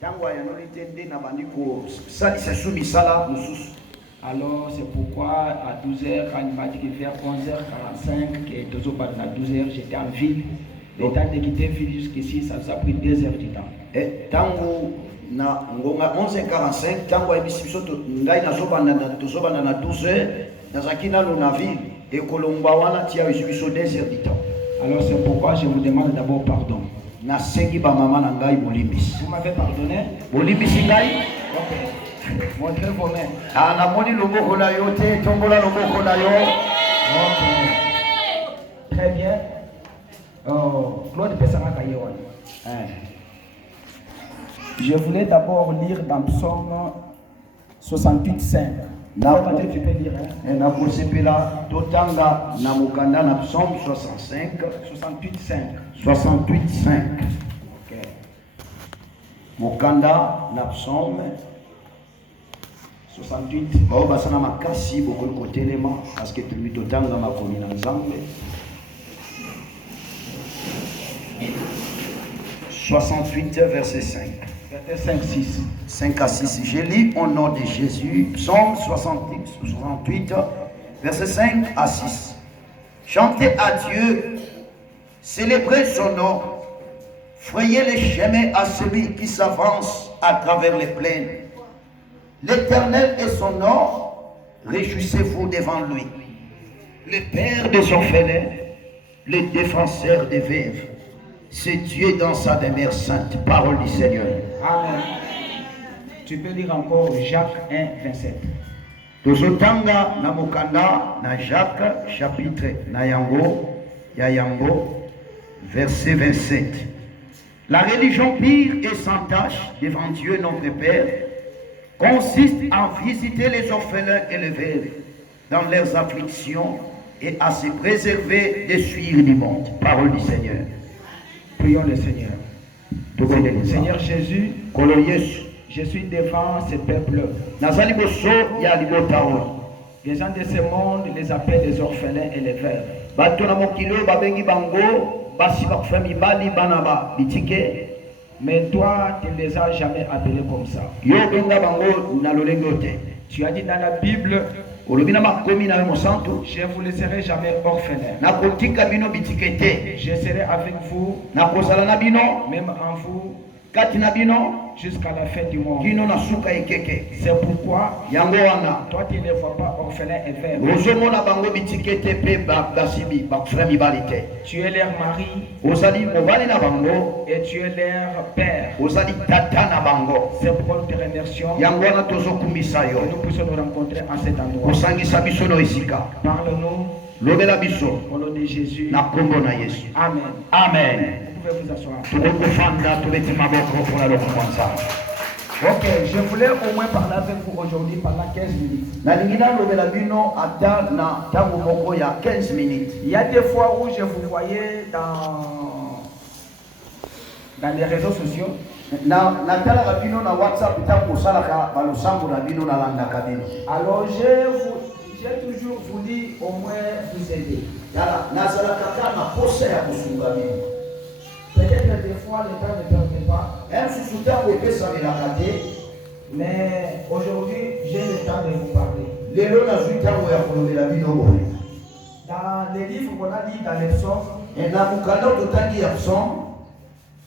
Alors c'est pourquoi à 12h, quand il m'a dit que vers 11h45, que à 12h, j'étais en ville. Le temps de quitter la ville jusqu'ici, ça nous a pris 2 heures du temps. Et tango na ngonga 11h45, tango ebisibiso ngai nazobanda na 12h, nazakina na ville et kolomba wana tia ebisibiso 2 heures du temps. Alors c'est pourquoi je vous demande d'abord pardon. Na sengi ba mama na ngai bolimbisi. Vous m'avez pardonné? Bolimbisi ngai? OK. Montrez vos mains. Ah na moni loboko na yo te, tombola loboko na yo. OK. Très bien. Claude Pessanga Kayewan. Je voulais d'abord lire dans Psaume 68:5. Tu peux lire. Na kosepela totanga na mokanda na Psaume 65. 68:5. 68:5. OK. Mokanda na Psaume 68. Bao basana makasi bokol kotelema parce que tumi totanga makomi na Nzambe. 68 verset 5. Verset 5-6. 5 à 6. Je lis au nom de Jésus, Psaume 68, verset 5 à 6. Chantez à Dieu, célébrez son nom, frayez les chemins à celui qui s'avance à travers les plaines. L'Éternel est son nom, réjouissez-vous devant lui. Le Père des orphelins, le défenseur des veuves. C'est Dieu dans sa demeure sainte, parole du Seigneur. Amen. Tu peux lire encore Jacques 1:27. Tozotanga na mokanda na Jacques chapitre na yango, verset 27. La religion pure et sans tache devant Dieu notre Père consiste à visiter les orphelins et les veuves dans leurs afflictions et à se préserver des souillures du monde. Parole du Seigneur. Prions le Seigneur. Seigneur Jésus, je suis devant ce peuple. Les gens de ce monde les appellent les orphelins et les veuves. Mais toi, tu ne les as jamais appelés comme ça. Tu as dit dans la Bible, je ne vous laisserai jamais orphelins. Je serai avec vous, même en vous, jusqu'à la fin du monde. C'est pourquoi toi tu ne vois pas orphelins et veuves. Tu es leur mari et tu es leur père. C'est pourquoi nous te remercions que nous puissions nous rencontrer à cet endroit. Parle-nous au nom de Jésus. Amen. Amen. Vous pouvez vous asseoir. Ok, je voulais au moins parler avec vous aujourd'hui pendant 15 minutes. Il y a des fois où je vous voyais dans les réseaux sociaux. Alors j'ai toujours voulu au moins vous aider. Peut-être des fois le temps ne permet pas. Mais aujourd'hui, j'ai le temps de vous parler. Dans les livres qu'on a dit dans les psaumes,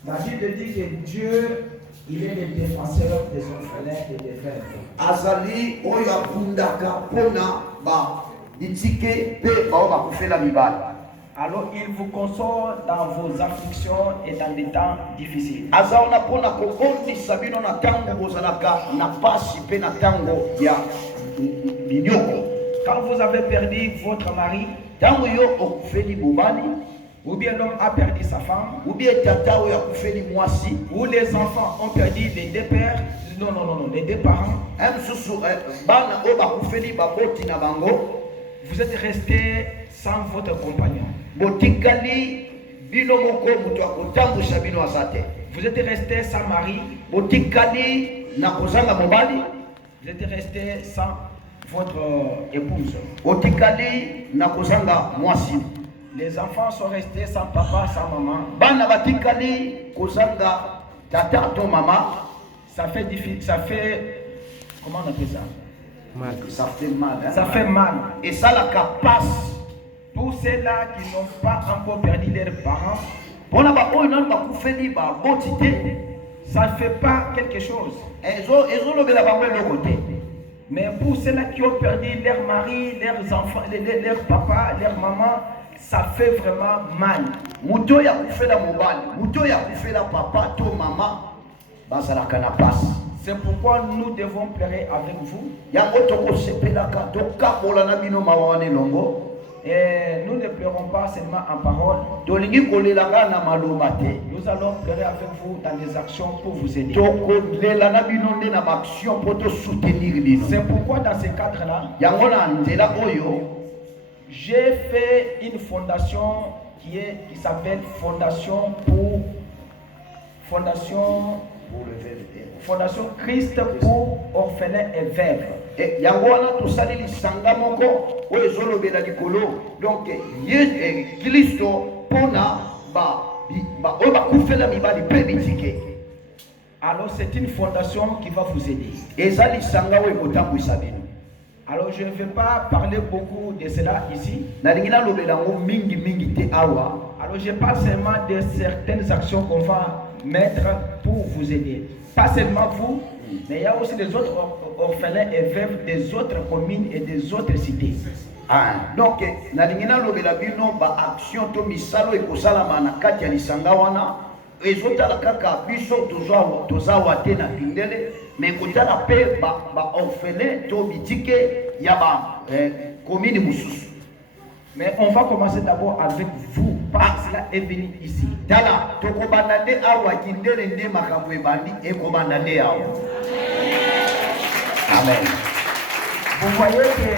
la Bible dit que Dieu, il est le défenseur des orphelins et des veuves. Alors il vous console dans vos afflictions et dans des temps difficiles. Quand vous avez perdu votre mari, ou bien l'homme a perdu sa femme, ou les enfants ont perdu les deux pères, les deux parents, vous êtes resté sans votre compagnon. Vous êtes resté sans mari. Vous êtes resté sans votre épouse. Les enfants sont restés sans papa, sans maman. ça fait difficile, ça fait, comment on appelle ça? Mal. Ça fait mal. Hein? Ça fait mal. Et ça la capace. Pour ceux-là qui n'ont pas encore perdu leurs parents, ça ne fait pas quelque chose. Mais pour ceux-là qui ont perdu leur mari, leurs enfants, leur papa, leur maman, ça fait vraiment mal. C'est pourquoi nous devons pleurer avec vous. Et nous ne pleurons pas seulement en parole. Nous allons pleurer avec vous dans des actions pour vous aider. C'est pourquoi dans ce cadre-là, j'ai fait une fondation qui s'appelle Fondation Christ pour orphelins et veuves. Donc, Christ alors c'est une fondation qui va vous aider. Alors je ne vais pas parler beaucoup de cela ici. Alors je parle seulement de certaines actions qu'on va mettre pour vous aider. Pas seulement vous, mais il y a aussi des autres orphelins et veuves des autres communes et des autres cités. Donc, nalingina lobela bino ba action to misalo ekosalama na kati ya lisanga wana ezotala kaka biso tozawa te na kindele mais kotala pe ba orphelin to bitike ya ba commune mususu. Mais on va commencer d'abord avec vous, parce que cela est venu ici. Tala tokobanda nde awa kindele nde makambo ebandi ekobanda nde awa. Amen. Vous voyez que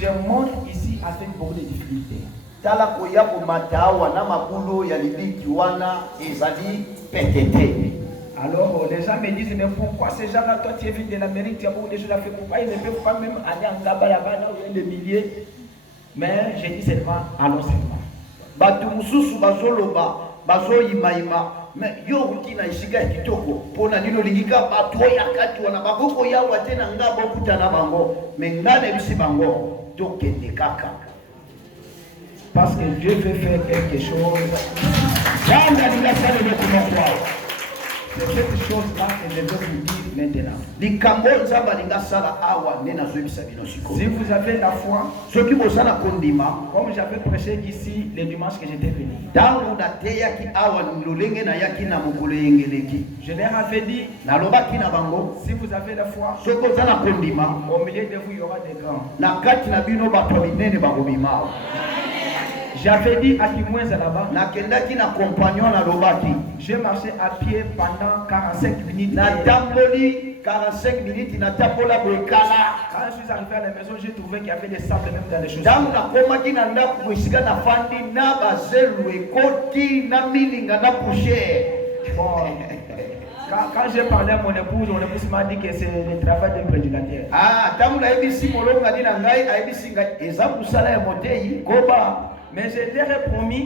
je monte ici avec beaucoup de difficultés. Tala koya komata wana makulu ya libiki wana ezali petete. Alors les gens me disent mais pourquoi ces gens-là, toi tu es venu de l'Amérique, tu as beaucoup de choses à faire, pourquoi ils ne peuvent pas même aller en Gaba là-bas, là où il y a des milliers? Mais j'ai dit seulement, allons seulement. Batu mususu bazoloba, bazoyimaima, mais yo rutina ishiga kitoko, pona nino lingika batu ya kati wana bakoko ya watena ngabo kutana bango, mais ngane bisi bango, tokende kaka. Parce que Dieu veut faire quelque chose. C'est cette chose-là que je veux vous dire maintenant. Si vous avez la foi, comme j'avais prêché ici le dimanche que j'étais venu, je leur avais dit, si vous avez la foi, au milieu de vous il y aura des grands. J'avais dit à Kimwenza là-bas, j'ai marché à pied pendant 45 minutes. Quand je suis arrivé à la maison, j'ai trouvé qu'il y avait des sables même dans les chaussures. Bon, quand j'ai parlé à mon épouse m'a dit que c'est le travail d'un prédicateur. Mais je leur ai promis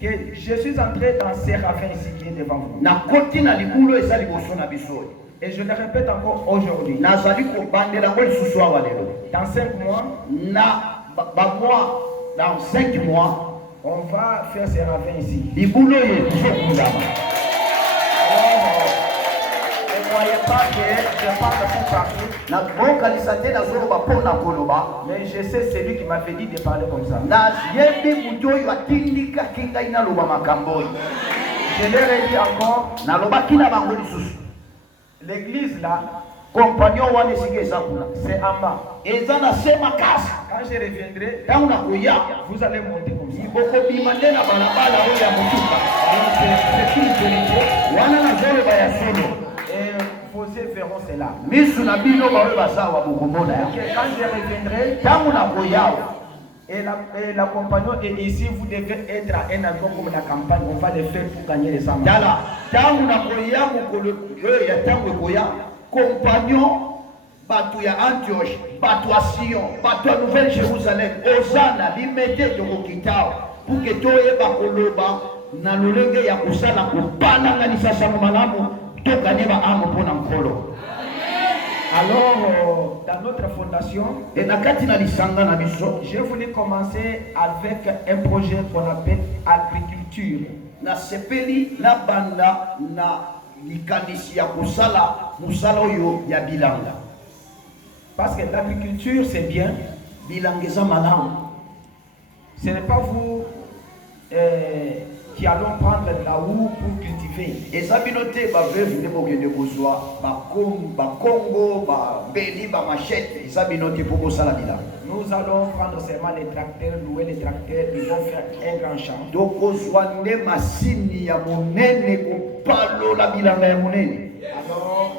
que je suis entré dans ces ravins ici qui est devant vous. Et je le répète encore aujourd'hui. Dans 5 mois, on va faire ces ravins ici. Ne croyez pas que je parle pour parler. Mais je sais celui qui m'a fait dire de parler comme ça. Je leur ai dit encore, l'église là, c'est en bas. Quand je reviendrai, vous allez monter comme ça. C'est une vérité. Et vos yeux verront cela. Quand je reviendrai, et la compagnon est ici, vous devez être à un endroit comme la campagne, on va le faire pour gagner les âmes. Compagnon, batu ya Antioche, batu ya Sion, batu ya Nouvelle Jérusalem, Osana, limete de Rokitao, pour que toi et Bakoloba, na lolenge ya kusala kopalanganisa sango malamu tokanye ba amo mpona nkolo. Alors, dans notre fondation, Et na kati na lisanga na biso, je voulais commencer avec un projet qu'on appelle agriculture. na sepeli na banda na likanisi ya kusala musala oyo ya bilanga. Parce que l'agriculture, c'est bien. Bilanga eza malamu. Ce n'est pas vous qui allons prendre la houe pour cultiver. Eza bino te baveuve nde bokende kozwa bakongo babeli bamachete, eza bino te mpo bosala bilanga. Nous allons prendre seulement les tracteurs, louer les tracteurs, ils vont faire un grand champ. tokozwa nde masini ya monene kopalola bilanga ya monene. Alors,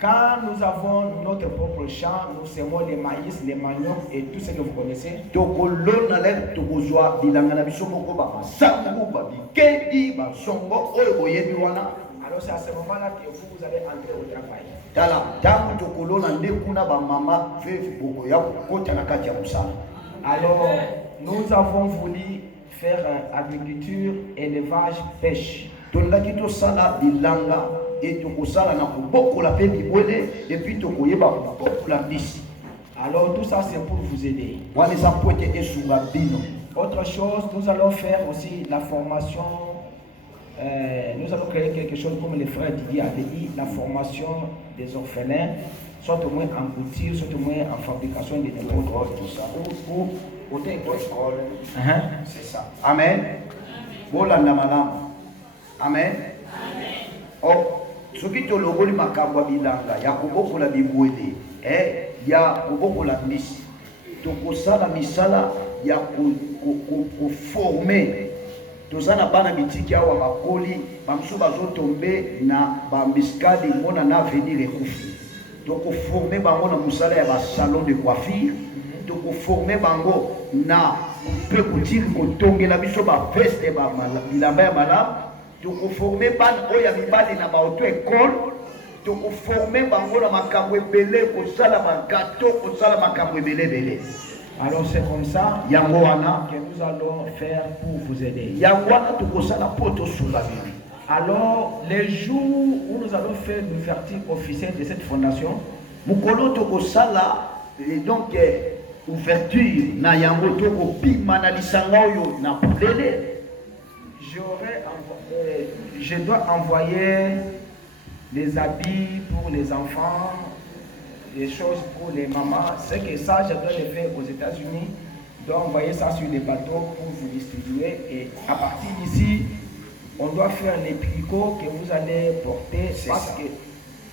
quand nous avons notre propre champ, nous semons les maïs, les manioc et tout ce que vous connaissez. tokolona lere tokozwa bilanga na biso moko bamasangu babikebi basongo oyo boyebi wana. Alors c'est à ce moment-là que vous allez entrer au travail. tala ntango tokolona nde kuna bamama veve bokoya kokota na kati ya mosala. Alors, nous avons voulu faire agriculture, élevage, pêche. tolingaki tosala bilanga e tokosala na kobokola mpe bibwele epuis tokoyeba kobokola mbisi. Alors tout ça c'est pour vous aider. wana eza mpo ete esunga bino. Autre chose, nous allons faire aussi la formation. Nous allons créer quelque chose comme les frères Didier avait dit, la formation des orphelins, soit au moins en couture, soit au moins en fabrication de n'importe tout ça. Ou école. C'est ça. Amen. Bolanda malamu. Amen. Oh, soki toloboli makambo ya bilanga ya kobokola bibwele ya kobokola mbisi, tokosala misala ya koforme. toza na bana bitiki awa bakoli bamosusu bazotombe na bambiskadi mona na avenir ekufi. tokoforme bango na mosala ya basalon de coiffure, tokoforme bango na mpe kotiri kotongela biso baveste bilamba ya malamu, tokoforme bana oyo ya mibali na baauto ekole, tokoforme bango na makambo ebele, kosala bagato, kosala makambo ebelebele. Alors c'est comme ça yango wana que nous allons faire pour vous aider. yango wana tokosala mpo tosunga bino. Alors les jours où nous allons faire l'ouverture officielle de cette fondation, mukolo tokosala donc ouverture na yango tokopima na lisanga oyo na polele. je dois envoyer les habits pour les enfants, les choses pour les mamans. C'est que ça, je dois le faire aux États-Unis. Je dois envoyer ça sur les bateaux pour vous distribuer. Et à partir d'ici, on doit faire les tricots que vous allez porter parce que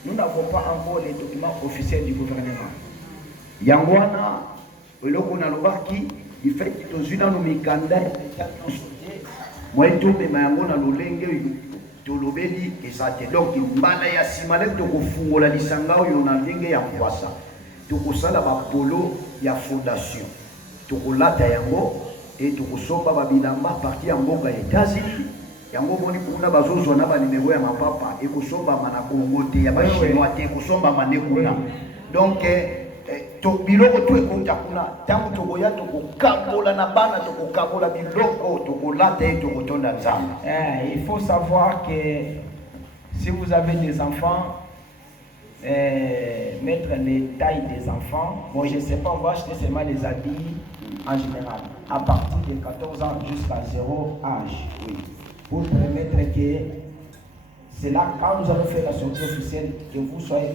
nous n'avons pas encore les documents officiels du gouvernement. Yangwana, eloko na lobaki, il fait que tozwi nano mikanda moi tomema yango na lolenge tolobeli eza te. Donc mbala ya nsima leki tokofungola lisanga oyo na ndenge ya mpwasa, tokosala bapolo ya fondation, tokolata yango e tokosomba babilamba parti ya mboka ya États-Unis. yango moni kuna bazozwa na banimero ya mapapa ekosombama na Kongo te, ya bachinois te, ekosombama ne kuna. Donc biloko to ekonta kuna ntango tokoya tokokabola na bana, tokokabola biloko, tokolata ye, tokotonda nzambe. Il faut savoir que si vous avez des enfants, mettre les tailles des enfants, bon je ne sais pas, on va acheter seulement les habits en général à partir de 14 ans jusqu'à 0 âge, oui, pour permettre que c'est là quand nous allons faire la sortie officielle que vous soyez